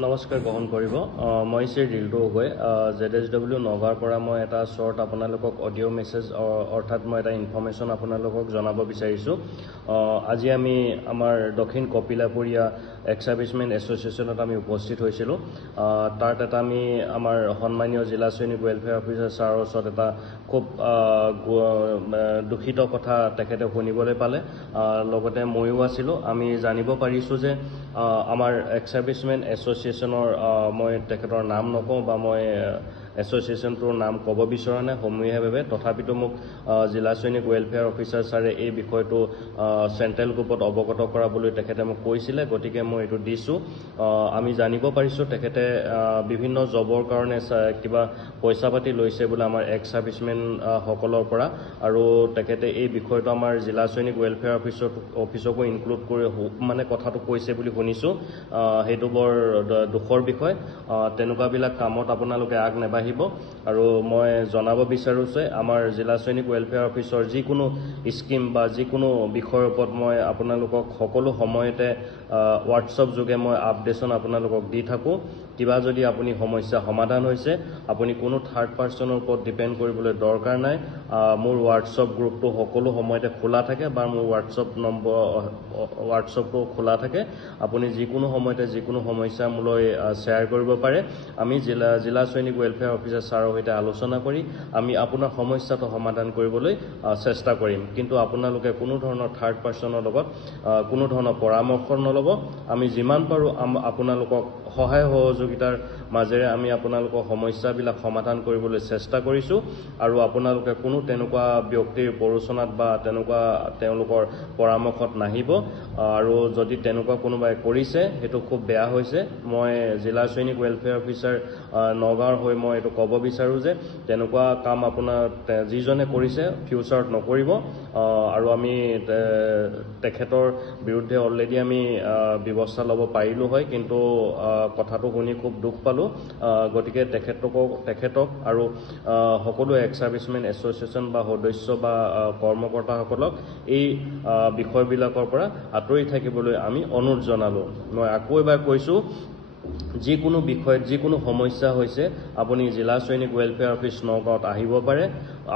নমস্কাৰ গ্ৰহণ কৰিব মই শ্ৰী ৰিল্টু গগৈ ZSW নগাঁৱৰ পৰা মই এটা শ্বৰ্ট আপোনালোকক অডিঅ' মেছেজ অৰ্থাৎ মই এটা ইনফৰ্মেশ্যন আপোনালোকক জনাব বিচাৰিছোঁ আজি আমি আমাৰ দক্ষিণ কপিলাপুৰীয়া এক্স সাৰ্ভিচমেন এছ'চিয়েশ্যনত আমি উপস্থিত হৈছিলোঁ তাত এটা আমি আমাৰ সন্মানীয় জিলা সৈনিক ৱেলফেয়াৰ অফিচাৰ ছাৰৰ ওচৰত এটা খুব দুখিত কথা তেখেতে শুনিবলৈ পালে লগতে ময়ো আছিলোঁ আমি জানিব পাৰিছোঁ যে আমাৰ এক্স সাৰ্ভিচমেন এছ'চিয়েশ্যনৰ মই তেখেতৰ নাম নকওঁ বা মই এছ'চিয়েশ্যনটোৰ নাম ক'ব বিচৰা নাই সমূহীয়াভাৱে তথাপিতো মোক জিলা সৈনিক ৱেলফেয়াৰ অফিচাৰ ছাৰে এই বিষয়টো চেণ্ট্ৰেল গ্ৰুপত অৱগত কৰাবলৈ তেখেতে মোক কৈছিলে গতিকে মই এইটো দিছোঁ আমি জানিব পাৰিছোঁ তেখেতে বিভিন্ন জবৰ কাৰণে কিবা পইচা পাতি লৈছে বোলে আমাৰ এক্স সাৰ্ভিচমেন সকলৰ পৰা আৰু তেখেতে এই বিষয়টো আমাৰ জিলা সৈনিক ৱেলফেয়াৰ অফিচকো ইনক্লুড কৰি মানে কথাটো কৈছে বুলি শুনিছোঁ সেইটো বৰ দুখৰ বিষয় তেনেকুৱাবিলাক কামত আপোনালোকে আগ নেবাঢ়িব আৰু মই জনাব বিচাৰোঁ যে আমাৰ জিলা সৈনিক ৱেলফেয়াৰ অফিচৰ যিকোনো স্কিম বা যিকোনো বিষয়ৰ ওপৰত মই আপোনালোকক সকলো সময়তে হোৱাটছআপ যোগে মই আপডেশ্যন আপোনালোকক দি থাকোঁ কিবা যদি আপুনি সমস্যা সমাধান হৈছে আপুনি কোনো থাৰ্ড পাৰ্চনৰ ওপৰত ডিপেণ্ড কৰিবলৈ দৰকাৰ নাই মোৰ হোৱাটছআপ গ্ৰুপটো সকলো সময়তে খোলা থাকে বা মোৰ হোৱাটছআপটো খোলা থাকে আপুনি যিকোনো সময়তে যিকোনো সমস্যা মোলৈ শ্বেয়াৰ কৰিব পাৰে আমি জিলা সৈনিক ৱেলফেয়াৰ অফিচাৰ ছাৰৰ সৈতে আলোচনা কৰি আমি আপোনাৰ সমস্যাটো সমাধান কৰিবলৈ চেষ্টা কৰিম কিন্তু আপোনালোকে কোনো ধৰণৰ থাৰ্ড পাৰ্চনৰ লগত কোনো ধৰণৰ পৰামৰ্শ নল'ব আমি যিমান পাৰোঁ আপোনালোকক সহায় সহযোগিতাৰ মাজেৰে আমি আপোনালোকৰ সমস্যাবিলাক সমাধান কৰিবলৈ চেষ্টা কৰিছোঁ আৰু আপোনালোকে কোনো তেনেকুৱা ব্যক্তিৰ প্ৰৰোচনাত বা তেনেকুৱা তেওঁলোকৰ পৰামৰ্শত নাহিব আৰু যদি তেনেকুৱা কোনোবাই কৰিছে সেইটো খুব বেয়া হৈছে মই জিলা সৈনিক ৱেলফেয়াৰ অফিচাৰ নগাঁৱৰ হৈ মই এইটো ক'ব বিচাৰোঁ যে তেনেকুৱা কাম আপোনাৰ যিজনে কৰিছে ফিউচাৰত নকৰিব আৰু আমি তেখেতৰ বিৰুদ্ধে অলৰেডি আমি ব্যৱস্থা ল'ব পাৰিলোঁ হয় কিন্তু কথাটো শুনি খুব দুখ পালোঁ গতিকে তেখেতক আৰু সকলো এক্স সাৰ্ভিচমেন এছ'চিয়েশ্যন বা সদস্য বা কৰ্মকৰ্তাসকলক এই বিষয়বিলাকৰ পৰা আঁতৰি থাকিবলৈ আমি অনুৰোধ জনালোঁ মই আকৌ এবাৰ কৈছোঁ যিকোনো বিষয়ত যিকোনো সমস্যা হৈছে আপুনি জিলা সৈনিক ৱেলফেয়াৰ অফিচ নগাঁৱত আহিব পাৰে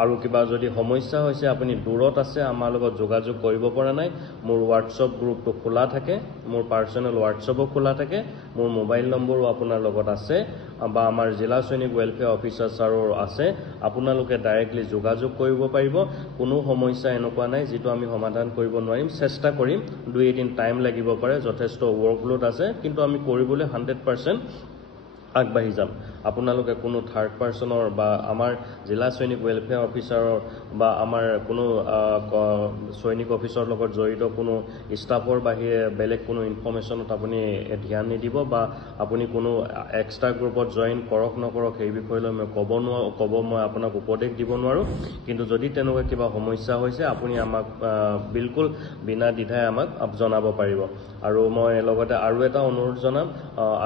আৰু কিবা যদি সমস্যা হৈছে আপুনি দূৰত আছে আমাৰ লগত যোগাযোগ কৰিব পৰা নাই মোৰ হোৱাটছআপ গ্ৰুপটো খোলা থাকে মোৰ পাৰ্চনেল হোৱাটছআপো খোলা থাকে মোৰ মোবাইল নম্বৰো আপোনাৰ লগত আছে বা আমাৰ জিলা সৈনিক ৱেলফেয়াৰ অফিচাৰ ছাৰৰ আছে আপোনালোকে ডাইৰেক্টলি যোগাযোগ কৰিব পাৰিব কোনো সমস্যা এনেকুৱা নাই যিটো আমি সমাধান কৰিব নোৱাৰিম চেষ্টা কৰিম 2 দিন টাইম লাগিব পাৰে যথেষ্ট ৱৰ্কলোড আছে কিন্তু আমি কৰিবলৈ 100% আগবাঢ়ি যাম আপোনালোকে কোনো থাৰ্ড পাৰ্চনৰ বা আমাৰ জিলা সৈনিক ৱেলফেয়াৰ অফিচাৰৰ বা আমাৰ কোনো সৈনিক অফিচৰ লগত জড়িত কোনো ষ্টাফৰ বাহিৰে বেলেগ কোনো ইনফৰ্মেশ্যনত আপুনি ধ্যান নিদিব বা আপুনি কোনো এক্সট্ৰা গ্ৰুপত জইন কৰক নকৰক সেই বিষয়লৈ মই মই আপোনাক উপদেশ দিব নোৱাৰোঁ কিন্তু যদি তেনেকুৱা কিবা সমস্যা হৈছে আপুনি আমাক বিলকুল বিনা দ্বিধাই আমাক জনাব পাৰিব আৰু মই লগতে আৰু এটা অনুৰোধ জনাম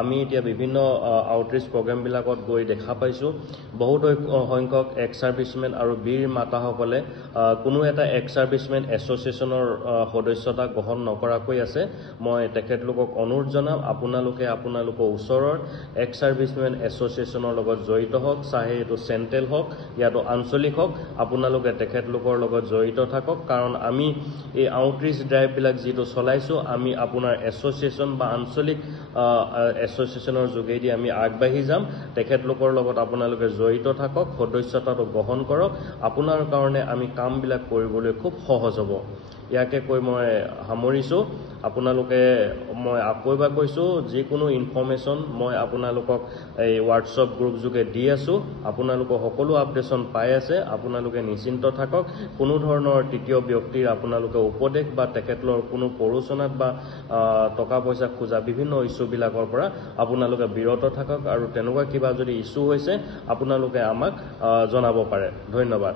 আমি এতিয়া বিভিন্ন আউটৰিচ প্ৰগ্ৰেমবিলাকত গৈ দেখা পাইছোঁ বহুত সংখ্যক এক্স সাৰ্ভিচমেন আৰু বীৰ মাতাসকলে কোনো এটা এক্স সাৰ্ভিচমেন এছ'চিয়েশ্যনৰ সদস্যতা গ্ৰহণ নকৰাকৈ আছে মই তেখেতলোকক অনুৰোধ জনাম আপোনালোকৰ ওচৰৰ এক্স সাৰ্ভিচমেন এছ'চিয়েশ্যনৰ লগত জড়িত হওক চাহে এইটো চেণ্ট্ৰেল হওক ইয়াতো আঞ্চলিক হওক আপোনালোকে তেখেতলোকৰ লগত জড়িত থাকক কাৰণ আমি এই আউটৰিচ ড্ৰাইভবিলাক যিটো চলাইছোঁ আমি আপোনাৰ এছ'চিয়েশ্যন বা আঞ্চলিক এছ'চিয়েশ্যনৰ যোগেদি আমি আগবাঢ়ি যাম তেখেতলোকৰ লগত আপোনালোকে জড়িত থাকক সদস্যতাটো গ্ৰহণ কৰক আপোনাৰ কাৰণে আমি কামবিলাক কৰিবলৈ খুব সহজ হ'ব ইয়াকে কৈ মই সামৰিছোঁ আপোনালোকে মই আকৌ এবাৰ কৈছোঁ যিকোনো ইনফৰ্মেশ্যন মই আপোনালোকক এই হোৱাটছআপ গ্ৰুপ যোগে দি আছোঁ আপোনালোকৰ সকলো আপডেশ্যন পাই আছে আপোনালোকে নিশ্চিন্ত থাকক কোনো ধৰণৰ তৃতীয় ব্যক্তিৰ আপোনালোকে উপদেশ বা তেখেতলোকৰ কোনো প্ৰৰোচনাত বা টকা পইচা খোজা বিভিন্ন ইছ্যুবিলাকৰ পৰা আপোনালোকে বিৰত থাকক আৰু তেনেকুৱা কিবা যদি ইছ্যু হৈছে আপোনালোকে আমাক জনাব পাৰে ধন্যবাদ